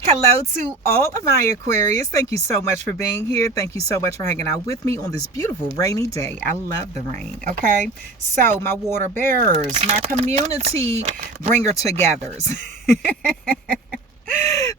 Hello to all of my Aquarius. Thank you so much for being here. Thank you so much for hanging out with me on this beautiful rainy day. I love the rain, okay? So, my water bearers, my community bringer togethers.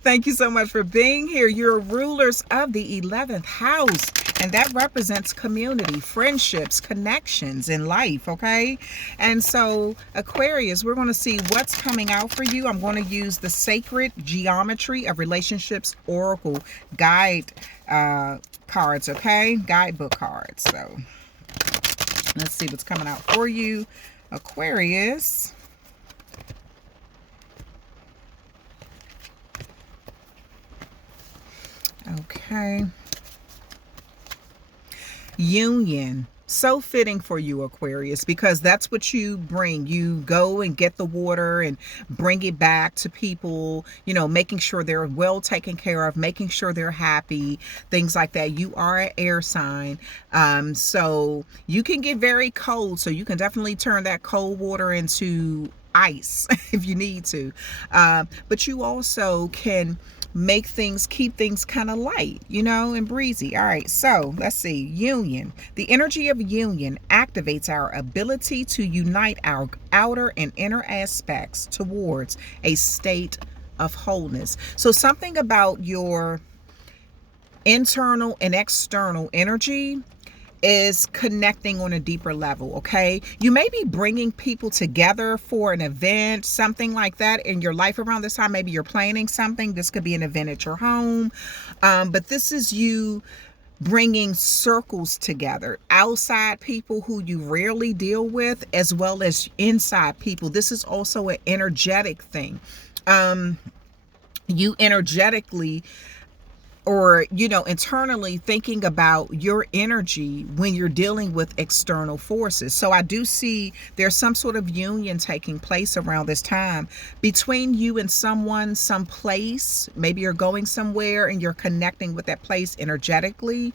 Thank you so much for being here. You're rulers of the 11th house, and that represents community, friendships, connections in life, okay? And so, Aquarius, we're going to see what's coming out for you. I'm going to use the Sacred Geometry of Relationships Oracle Guide cards, okay? Guidebook cards. So, let's see what's coming out for you, Aquarius. Okay. Union. So fitting for you, Aquarius, because that's what you bring. You go and get the water and bring it back to people, you know, making sure they're well taken care of, making sure they're happy, things like that. You are an air sign. So you can get very cold. So you can definitely turn that cold water into ice if you need to. But you also can keep things kind of light, you know, and breezy. All right, so let's see. Union. The energy of union activates our ability to unite our outer and inner aspects towards a state of wholeness. So something about your internal and external energy is connecting on a deeper level, okay? You may be bringing people together for an event, something like that in your life around this time. Maybe you're planning something. This could be an event at your home. But this is you bringing circles together, outside people who you rarely deal with, as well as inside people. This is also an energetic thing. You energetically, or, you know, internally thinking about your energy when you're dealing with external forces. So I do see there's some sort of union taking place around this time between you and someone, some place. Maybe you're going somewhere and you're connecting with that place energetically,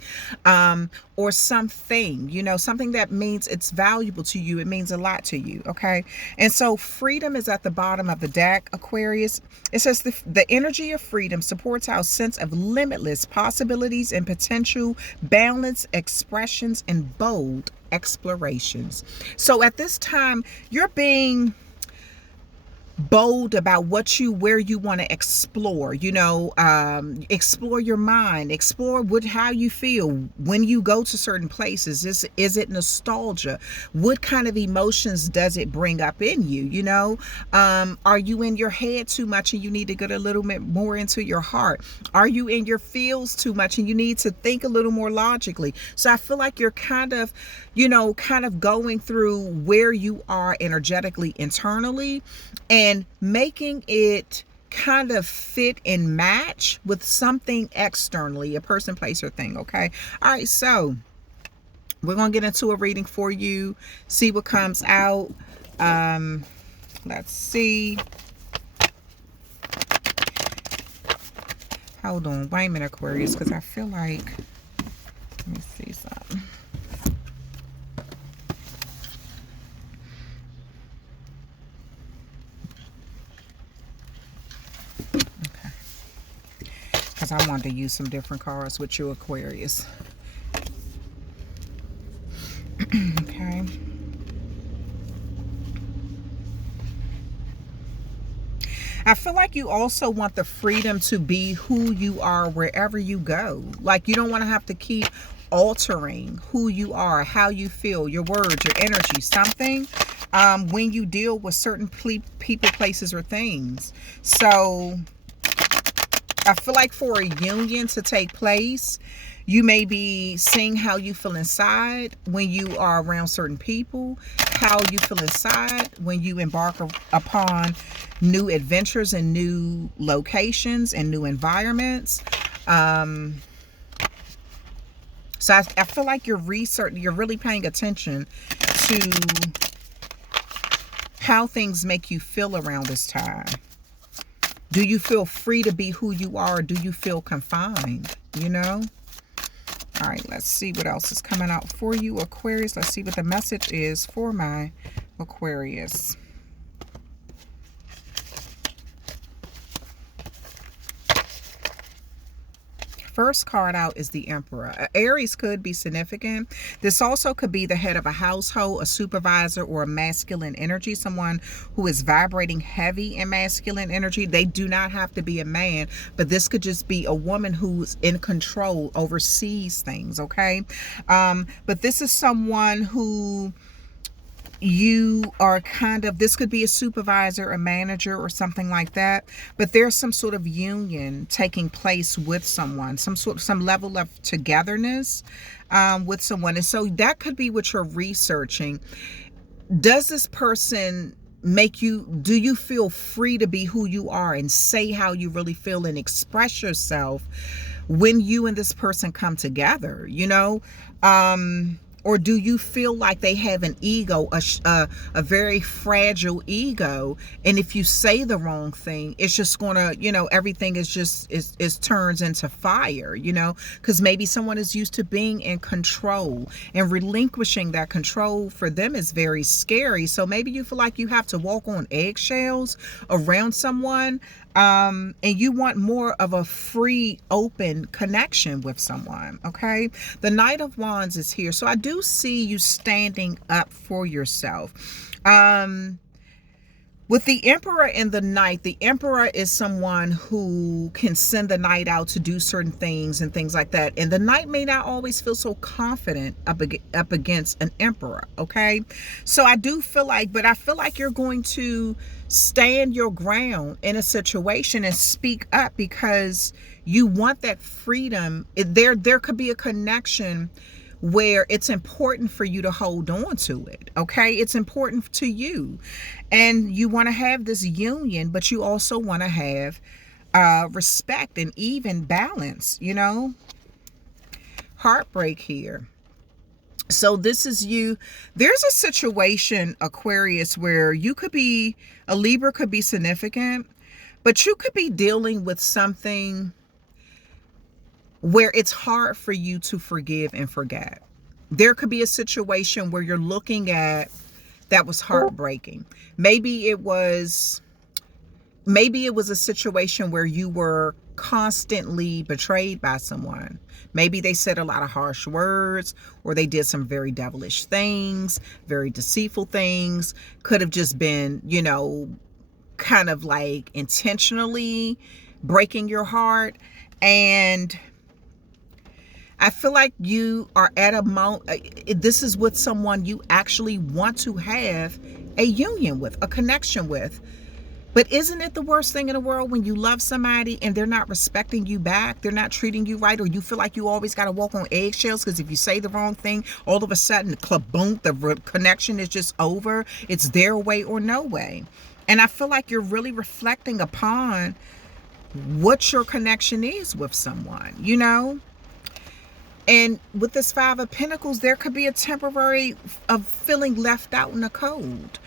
or something, you know, something that means it's valuable to you. It means a lot to you, okay? And so freedom is at the bottom of the deck, Aquarius. It says the energy of freedom supports our sense of limitless possibilities and potential, balance, expressions, and bold explorations. So at this time, you're being bold about where you want to explore, you know, explore your mind, explore how you feel when you go to certain places. Is it nostalgia? What kind of emotions does it bring up in you? You know, are you in your head too much and you need to get a little bit more into your heart? Are you in your feels too much and you need to think a little more logically? So I feel like you're kind of going through where you are energetically internally and making it kind of fit and match with something externally, a person, place, or thing, okay? All right, so we're going to get into a reading for you, see what comes out. Let's see. Hold on, wait a minute, Aquarius, because I feel like, let me see something. Because I wanted to use some different cards with you, Aquarius. Okay. I feel like you also want the freedom to be who you are wherever you go. Like, you don't want to have to keep altering who you are, how you feel, your words, your energy, something, when you deal with certain people, places, or things. So I feel like for a union to take place, you may be seeing how you feel inside when you are around certain people, how you feel inside when you embark upon new adventures and new locations and new environments. So I feel like you're really paying attention to how things make you feel around this time. Do you feel free to be who you are, or do you feel confined, you know? All right, let's see what else is coming out for you, Aquarius. Let's see what the message is for my Aquarius. first card out is the Emperor. Aries could be significant. This also could be the head of a household, a supervisor, or a masculine energy, someone who is vibrating heavy in masculine energy. They do not have to be a man, but this could just be a woman who's in control, oversees things, okay? But this is someone who you are kind of, this could be a supervisor, a manager, or something like that, but there's some sort of union taking place with someone, some level of togetherness with someone. And so that could be what you're researching. Does this person do you feel free to be who you are and say how you really feel and express yourself when you and this person come together, you know? Or do you feel like they have an ego, a very fragile ego, and if you say the wrong thing, it's just gonna, you know, everything is just turns into fire, you know? Because maybe someone is used to being in control, and relinquishing that control for them is very scary. So maybe you feel like you have to walk on eggshells around someone, and you want more of a free, open connection with someone, okay? The Knight of Wands is here. So I do see you standing up for yourself. With the Emperor and the Knight, the Emperor is someone who can send the Knight out to do certain things and things like that. And the Knight may not always feel so confident up against an Emperor, okay? So I do feel like, but I feel like you're going to stand your ground in a situation and speak up because you want that freedom. There could be a connection where it's important for you to hold on to it, okay? It's important to you. And you want to have this union, but you also want to have respect and even balance, you know? Heartbreak here. So this is you. There's a situation, Aquarius, where you could be, a Libra could be significant, but you could be dealing with something where it's hard for you to forgive and forget. There could be a situation where you're looking at that was heartbreaking. Maybe it was a situation where you were constantly betrayed by someone. Maybe they said a lot of harsh words, or they did some very devilish things, very deceitful things. Could have just been, you know, kind of like intentionally breaking your heart. And I feel like you are at a moment, this is with someone you actually want to have a union with, a connection with. But isn't it the worst thing in the world when you love somebody and they're not respecting you back, they're not treating you right, or you feel like you always got to walk on eggshells because if you say the wrong thing, all of a sudden, boom, the connection is just over. It's their way or no way. And I feel like you're really reflecting upon what your connection is with someone, you know? And with this Five of Pentacles, there could be a temporary of feeling left out in the cold.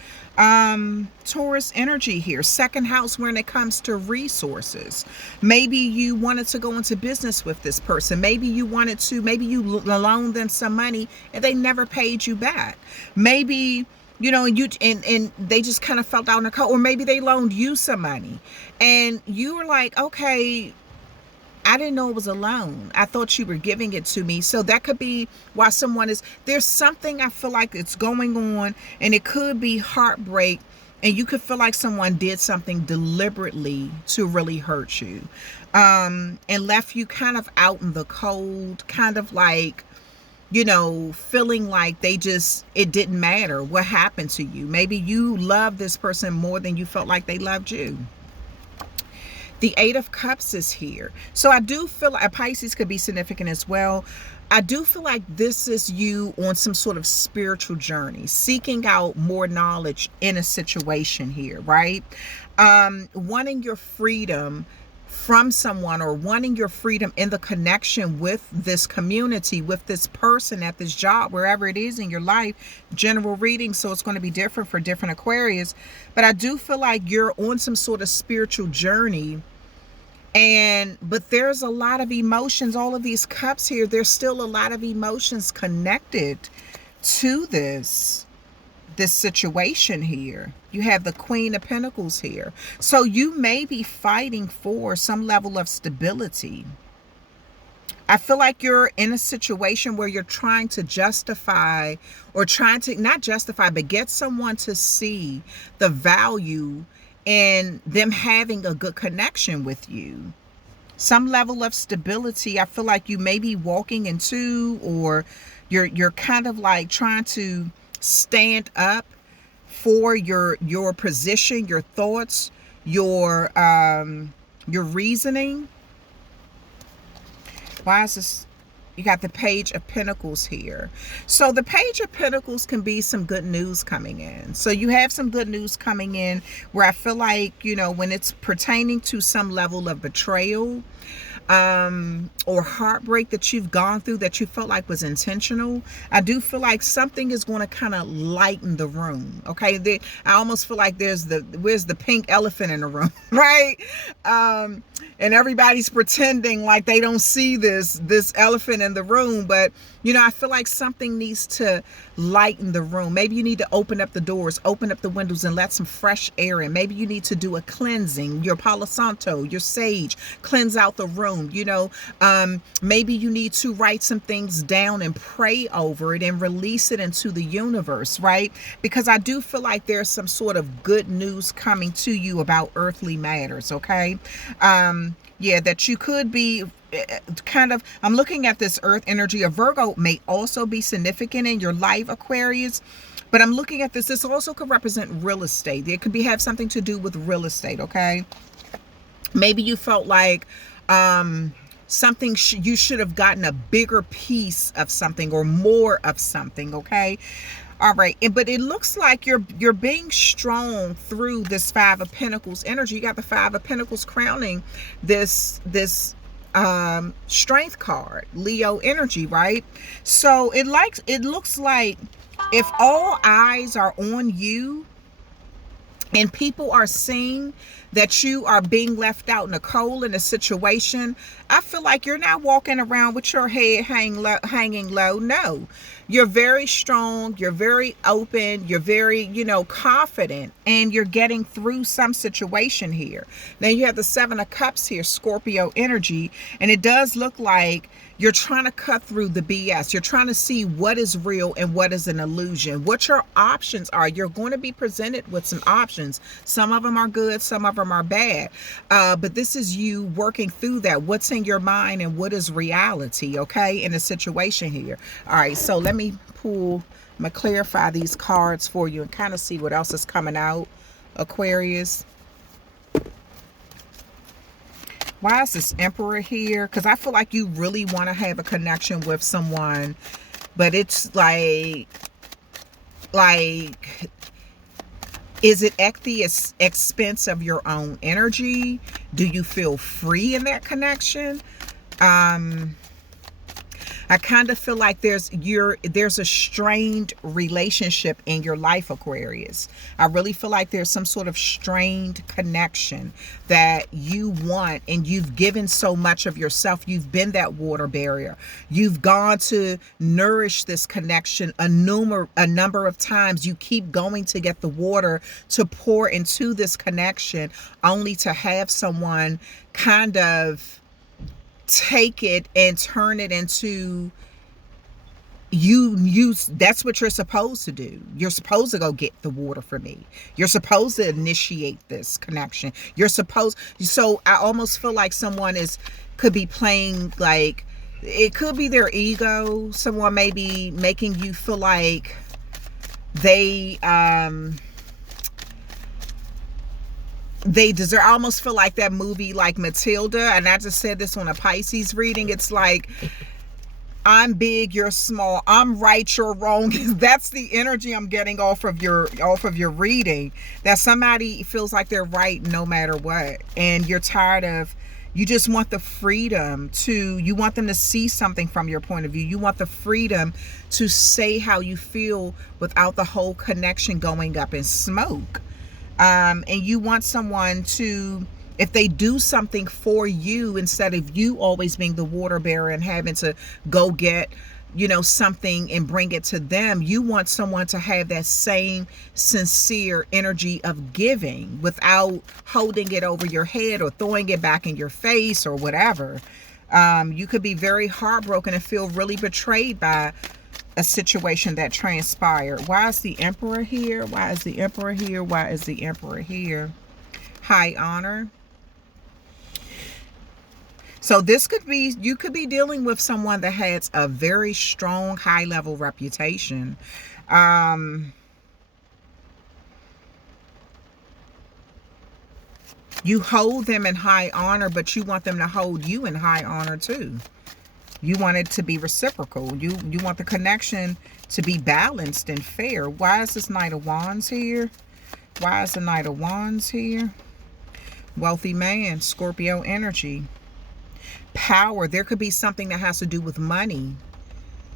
Taurus energy here, second house when it comes to resources. Maybe you wanted to go into business with this person. Maybe you loaned them some money and they never paid you back. Maybe, you know, and they just kind of felt out in the cold. Or maybe they loaned you some money and you were like, okay, I didn't know it was a loan. I thought you were giving it to me. So that could be why there's something I feel like it's going on, and it could be heartbreak, and you could feel like someone did something deliberately to really hurt you, and left you kind of out in the cold, kind of like, you know, feeling like it didn't matter what happened to you. Maybe you loved this person more than you felt like they loved you. The Eight of Cups is here. So I do feel like Pisces could be significant as well. I do feel like this is you on some sort of spiritual journey, seeking out more knowledge in a situation here, right? Wanting your freedom from someone, or wanting your freedom in the connection with this community, with this person at this job, wherever it is in your life. General reading, so it's going to be different for different Aquarius. But I do feel like you're on some sort of spiritual journey, but there's a lot of emotions. All of these cups here, there's still a lot of emotions connected to this situation here. You have the Queen of Pentacles here. So you may be fighting for some level of stability. I feel like you're in a situation where you're trying to justify, or trying to not justify, but get someone to see the value in them having a good connection with you. Some level of stability. I feel like you may be walking into, or you're kind of like trying to stand up for your position, your thoughts, your reasoning. Why is this? You got the Page of Pentacles here. So the Page of Pentacles can be some good news coming in. So you have some good news coming in where I feel like, you know, when it's pertaining to some level of betrayal, or heartbreak that you've gone through that you felt like was intentional, I do feel like something is going to kind of lighten the room. Okay, I almost feel like where's the pink elephant in the room, right? And everybody's pretending like they don't see this elephant in the room, but you know, I feel like something needs to lighten the room. Maybe you need to open up the doors, open up the windows, and let some fresh air in. Maybe you need to do a cleansing, your Palo Santo, your sage, cleanse out the room. You know, maybe you need to write some things down and pray over it and release it into the universe, right? Because I do feel like there's some sort of good news coming to you about earthly matters, okay? Yeah, that you could be kind of, I'm looking at this earth energy. A Virgo may also be significant in your life, Aquarius, but I'm looking at this also could represent real estate. It could have something to do with real estate, okay? Maybe you felt like something you should have gotten a bigger piece of something or more of something, okay? All right, but it looks like you're being strong through this Five of Pentacles energy. You got the Five of Pentacles crowning this strength card, Leo energy, right? So it looks like if all eyes are on you and people are seeing that you are being left out in the cold in a situation, I feel like you're not walking around with your head hanging low. No, you're very strong. You're very open. You're very, you know, confident, and you're getting through some situation here. Now you have the Seven of Cups here, Scorpio energy, and it does look like you're trying to cut through the BS. You're trying to see what is real and what is an illusion, what your options are. You're going to be presented with some options. Some of them are good, some of them are bad. But this is you working through that. What's in your mind and what is reality, okay, in a situation here. All right, so let me pull, I'm going to clarify these cards for you and kind of see what else is coming out, Aquarius. Why is this Emperor here? Because I feel like you really want to have a connection with someone, but it's like, is it at the expense of your own energy? Do you feel free in that connection? I kind of feel like there's a strained relationship in your life, Aquarius. I really feel like there's some sort of strained connection that you want, and you've given so much of yourself. You've been that water barrier. You've gone to nourish this connection a number of times. You keep going to get the water to pour into this connection, only to have someone kind of take it and turn it into that's what you're supposed to do. You're supposed to go get the water for me. You're supposed to initiate this connection. So I almost feel like someone could be playing, like, it could be their ego. Someone may be making you feel like they deserve. I almost feel like that movie, like Matilda, and I just said this on a Pisces reading. It's like, I'm big, you're small. I'm right, you're wrong. That's the energy I'm getting off of your reading. That somebody feels like they're right no matter what, and you're tired of. You just want the freedom you want them to see something from your point of view. You want the freedom to say how you feel without the whole connection going up in smoke. And you want someone to, if they do something for you, instead of you always being the water bearer and having to go get, something and bring it to them, you want someone to have that same sincere energy of giving without holding it over your head or throwing it back in your face or whatever. You could be very heartbroken and feel really betrayed by a situation that transpired. Why is the Emperor here? Why is the Emperor here? Why is the Emperor here? High honor. So this could be, you could be dealing with someone that has a very strong high level reputation. You hold them in high honor, but you want them to hold you in high honor too. You want it to be reciprocal. You want the connection to be balanced and fair. Why is this Knight of Wands here? Why is the Knight of Wands here? Wealthy man, Scorpio energy. Power. There could be something that has to do with money.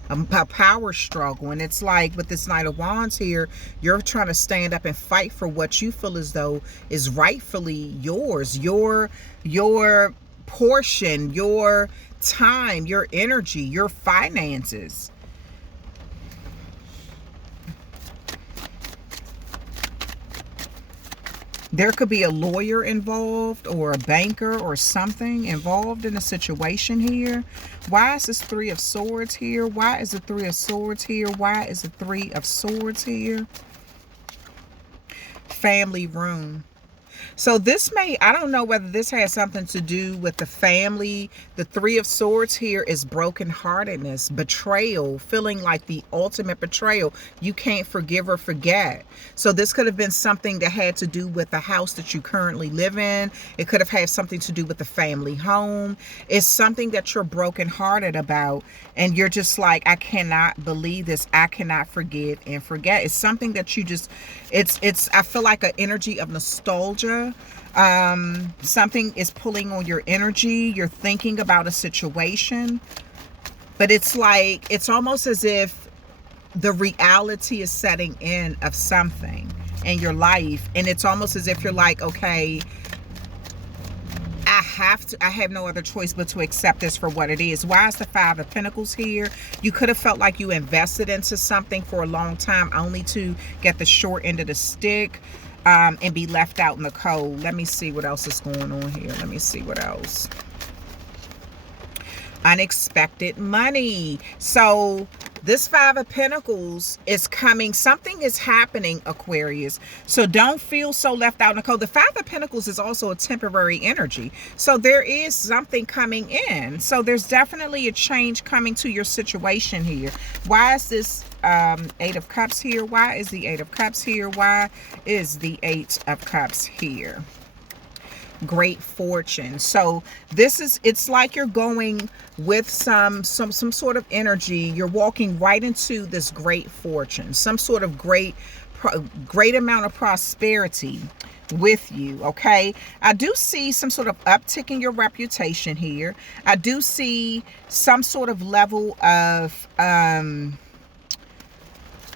A power struggle. And it's like with this Knight of Wands here, you're trying to stand up and fight for what you feel as though is rightfully yours. Your portion, your time, your energy, your finances. There could be a lawyer involved or a banker or something involved in a situation here. Why is this Three of Swords here? Why is the Three of Swords here? Why is the Three of Swords here? Family room. So this may, I don't know whether this has something to do with the family. The Three of Swords here is brokenheartedness, betrayal, feeling like the ultimate betrayal. You can't forgive or forget. So this could have been something that had to do with the house that you currently live in. It could have had something to do with the family home. It's something that you're brokenhearted about. And you're just like, I cannot believe this. I cannot forgive and forget. It's something that you just, I feel like an energy of nostalgia. Something is pulling on your energy. You're thinking about a situation, but it's like, it's almost as if the reality is setting in of something in your life. And it's almost as if you're like, okay, I have no other choice but to accept this for what it is. Why is the Five of Pentacles here? You could have felt like you invested into something for a long time only to get the short end of the stick. And be left out in the cold. Let me see what else is going on here. Let me see what else. Unexpected money. So this Five of Pentacles is coming. Something is happening, Aquarius. So don't feel so left out in the cold. The Five of Pentacles is also a temporary energy. So there is something coming in. So there's definitely a change coming to your situation here. Why is this Eight of Cups here? Why is the Eight of Cups here? Why is the Eight of Cups here? Great fortune. So this is, it's like you're going with some sort of energy. You're walking right into this great fortune, some sort of great amount of prosperity with you. Okay, I do see some sort of uptick in your reputation here. I do see some sort of level of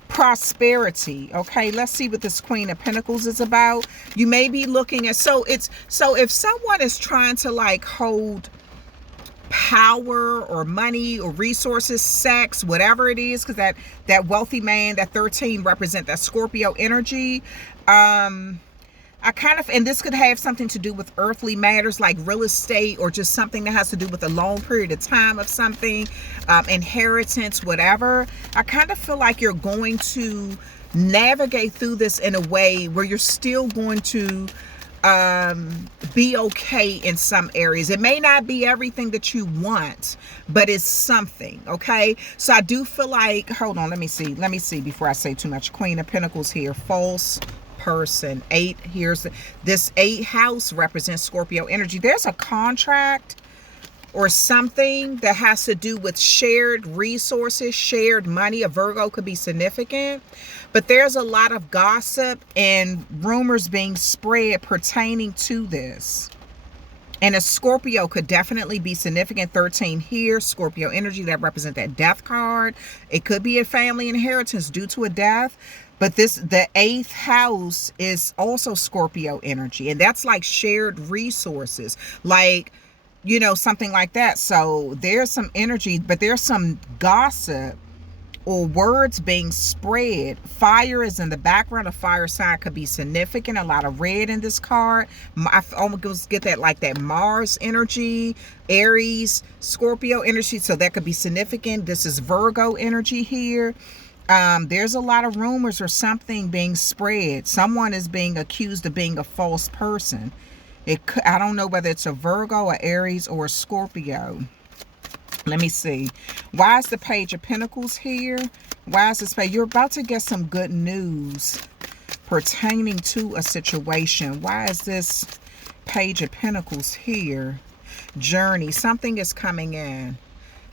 prosperity. Okay, let's see what this Queen of Pentacles is about. You may be looking at, so if someone is trying to like hold power or money or resources, sex, whatever it is, because that wealthy man, that 13 represent that Scorpio energy. I kind of, and this could have something to do with earthly matters like real estate, or just something that has to do with a long period of time of something, inheritance, whatever. I kind of feel like you're going to navigate through this in a way where you're still going to be okay in some areas. It may not be everything that you want, but it's something. Okay, so I do feel like, hold on, let me see before I say too much. Queen of Pentacles here, false person. 8, here's this 8 house represents Scorpio energy. There's a contract or something that has to do with shared resources, shared money. A Virgo could be significant, but there's a lot of gossip and rumors being spread pertaining to this. And a Scorpio could definitely be significant. 13 here, Scorpio energy, that represents that death card. It could be a family inheritance due to a death. But the 8th house is also Scorpio energy. And that's like shared resources, like, you know, something like that. So there's some energy, but there's some gossip or words being spread. Fire is in the background. A fire sign could be significant. A lot of red in this card. I almost get that like that Mars energy, Aries, Scorpio energy. So that could be significant. This is Virgo energy here. There's a lot of rumors or something being spread. Someone is being accused of being a false person. I don't know whether it's a Virgo, a Aries, or a Scorpio. Let me see. Why is the Page of Pentacles here? Why is this page? You're about to get some good news pertaining to a situation. Why is this Page of Pentacles here? Journey. Something is coming in.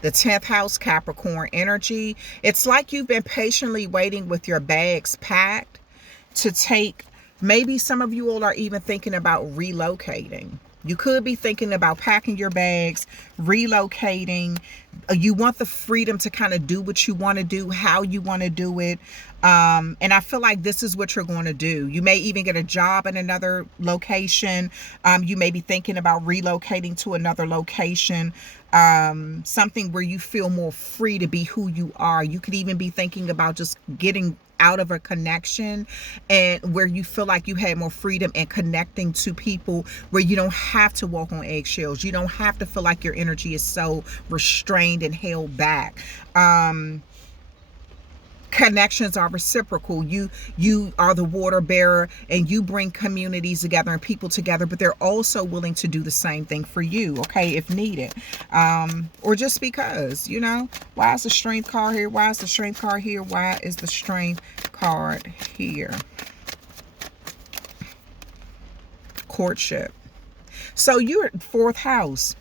The 10th house, Capricorn energy. It's like you've been patiently waiting with your bags packed to take. Maybe some of you all are even thinking about relocating. You could be thinking about packing your bags, relocating. You want the freedom to kind of do what you want to do, how you want to do it. And I feel like this is what you're going to do. You may even get a job in another location. You may be thinking about relocating to another location. Something where you feel more free to be who you are. You could even be thinking about just getting out of a connection and where you feel like you had more freedom and connecting to people where you don't have to walk on eggshells. You don't have to feel like your energy is so restrained and held back. Connections are reciprocal. You are the water bearer and you bring communities together and people together, but they're also willing to do the same thing for you, okay, if needed. Or just because, you know. Why is the Strength card here? Why is the Strength card here? Why is the Strength card here? Courtship. So you're 4th house.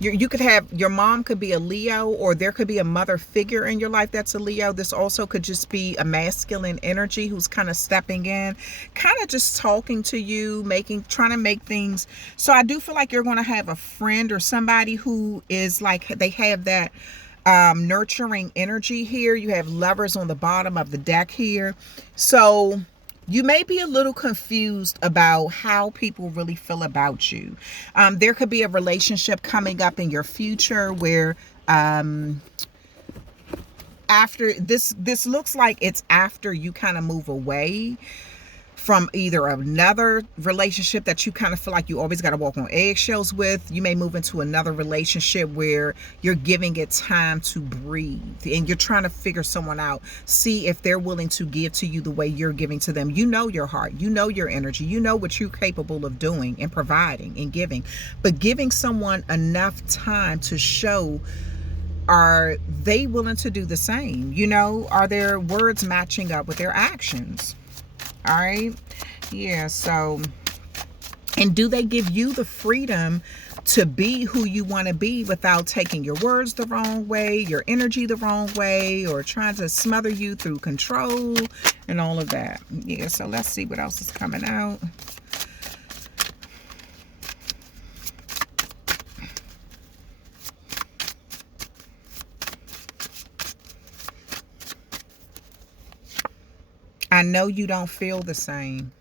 You could have, your mom could be a Leo, or there could be a mother figure in your life that's a Leo. This also could just be a masculine energy who's kind of stepping in, kind of just talking to you, trying to make things. So I do feel like you're going to have a friend or somebody who is like, they have that nurturing energy here. You have Lovers on the bottom of the deck here. So you may be a little confused about how people really feel about you. There could be a relationship coming up in your future where after this looks like it's after you kind of move away from either another relationship that you kind of feel like you always got to walk on eggshells with. You may move into another relationship where you're giving it time to breathe and you're trying to figure someone out, see if they're willing to give to you the way you're giving to them. You know your heart, you know your energy, you know what you're capable of doing and providing and giving, but giving someone enough time to show, are they willing to do the same? You know, are their words matching up with their actions? All right. Yeah. So, and do they give you the freedom to be who you want to be without taking your words the wrong way, your energy the wrong way, or trying to smother you through control and all of that? Yeah. So let's see what else is coming out. I know you don't feel the same.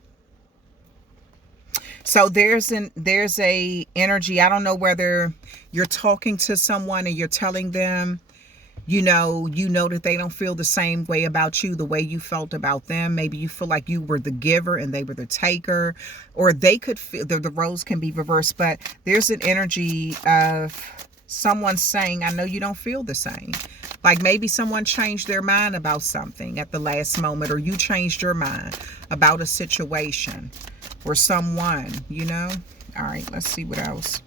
So there's a energy. I don't know whether you're talking to someone and you're telling them, you know that they don't feel the same way about you, the way you felt about them. Maybe you feel like you were the giver and they were the taker, or they could feel the roles can be reversed. But there's an energy of someone saying, I know you don't feel the same. Like maybe someone changed their mind about something at the last moment, or you changed your mind about a situation or someone, you know? All right, let's see what else.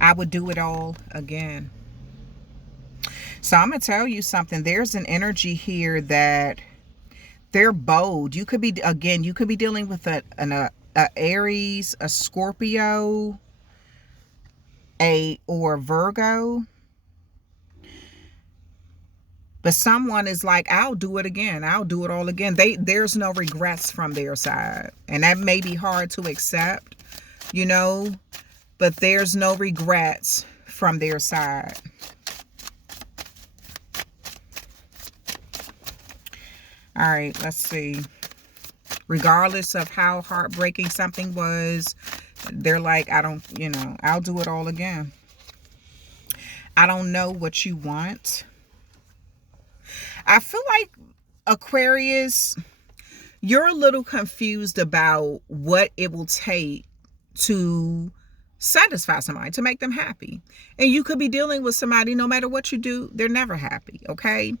I would do it all again. So I'm going to tell you something. There's an energy here that they're bold. You could be, again, you could be dealing with a Aries, a Scorpio, or Virgo. But someone is like, I'll do it again. I'll do it all again. There's no regrets from their side. And that may be hard to accept, you know, but there's no regrets from their side. All right, let's see. Regardless of how heartbreaking something was, they're like, I'll do it all again. I don't know what you want. I feel like Aquarius, you're a little confused about what it will take to satisfy somebody, to make them happy. And you could be dealing with somebody, no matter what you do, they're never happy, okay?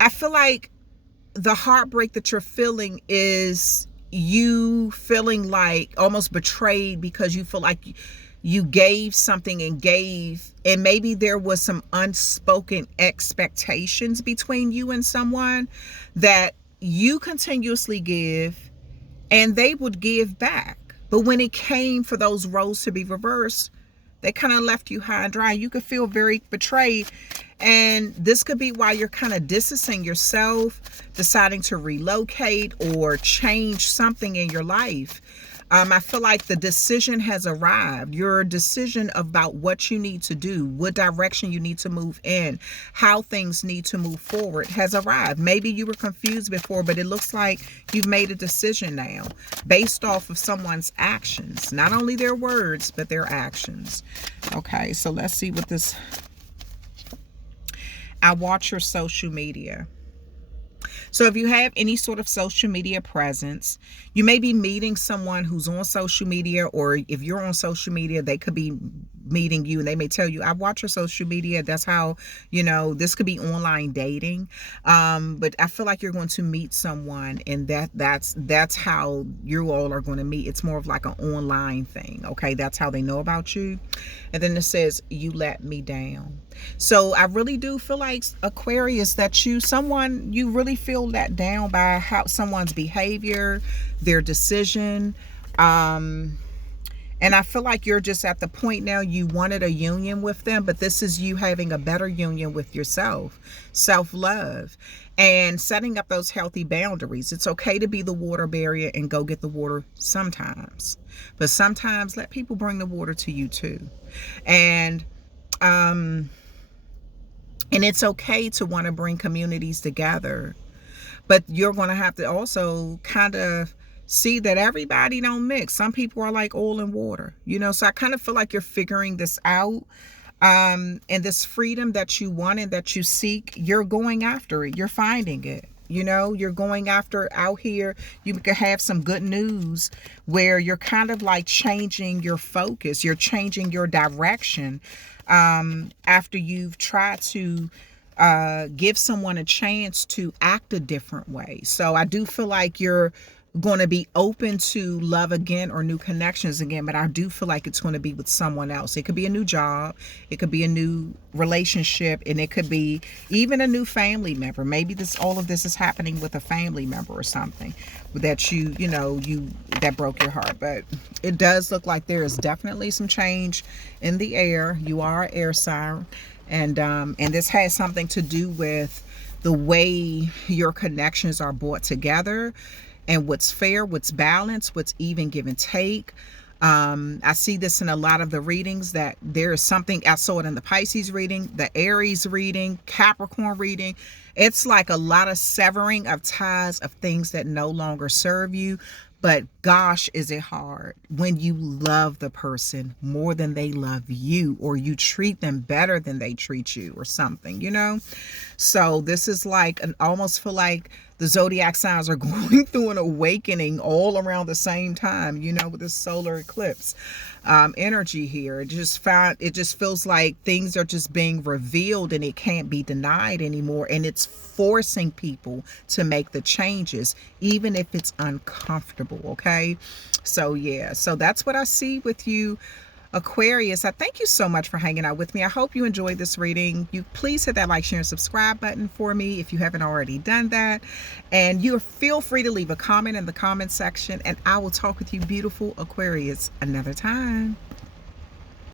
I feel like the heartbreak that you're feeling is you feeling like almost betrayed, because you feel like you gave something and maybe there was some unspoken expectations between you and someone that you continuously give and they would give back. But when it came for those roles to be reversed, they kind of left you high and dry. You could feel very betrayed. And this could be why you're kind of distancing yourself, deciding to relocate or change something in your life. I feel like the decision has arrived. Your decision about what you need to do, what direction you need to move in, how things need to move forward has arrived. Maybe you were confused before, but it looks like you've made a decision now based off of someone's actions. Not only their words, but their actions. Okay, so let's see what this... I watch your social media. So if you have any sort of social media presence, you may be meeting someone who's on social media, or if you're on social media, they could be meeting you and they may tell you, I watch your social media. That's how, this could be online dating. But I feel like you're going to meet someone and that's how you all are going to meet. It's more of like an online thing. Okay. That's how they know about you. And then it says, you let me down. So I really do feel like, Aquarius, that you really feel let down by how someone's behavior, their decision. And I feel like you're just at the point now, you wanted a union with them, but this is you having a better union with yourself, self-love, and setting up those healthy boundaries. It's okay to be the water barrier and go get the water sometimes, but sometimes let people bring the water to you too. And it's okay to want to bring communities together, but you're going to have to also kind of see that everybody don't mix. Some people are like oil and water, so I kind of feel like you're figuring this out. And this freedom that you want and that you seek, you're going after it. You're finding it. You're going after out here. You could have some good news where you're kind of like changing your focus. You're changing your direction after you've tried to give someone a chance to act a different way. So I do feel like you're going to be open to love again or new connections again, but I do feel like it's going to be with someone else. It could be a new job, it could be a new relationship, and it could be even a new family member. Maybe all of this is happening with a family member or something that that broke your heart. But it does look like there is definitely some change in the air. You are an air sign, and this has something to do with the way your connections are brought together, and what's fair, what's balanced, what's even, give and take. I see this in a lot of the readings, that there is something. I saw it in the Pisces reading, the Aries reading, Capricorn reading. It's like a lot of severing of ties of things that no longer serve you. But gosh, is it hard when you love the person more than they love you, or you treat them better than they treat you or something, So this is like almost feel like the zodiac signs are going through an awakening all around the same time, with this solar eclipse energy here. It just feels like things are just being revealed and it can't be denied anymore. And it's forcing people to make the changes, even if it's uncomfortable. Okay. So yeah, so that's what I see with you, Aquarius. I thank you so much for hanging out with me. I hope you enjoyed this reading. You please hit that like, share, and subscribe button for me if you haven't already done that. And you feel free to leave a comment in the comment section, and I will talk with you, beautiful Aquarius, another time.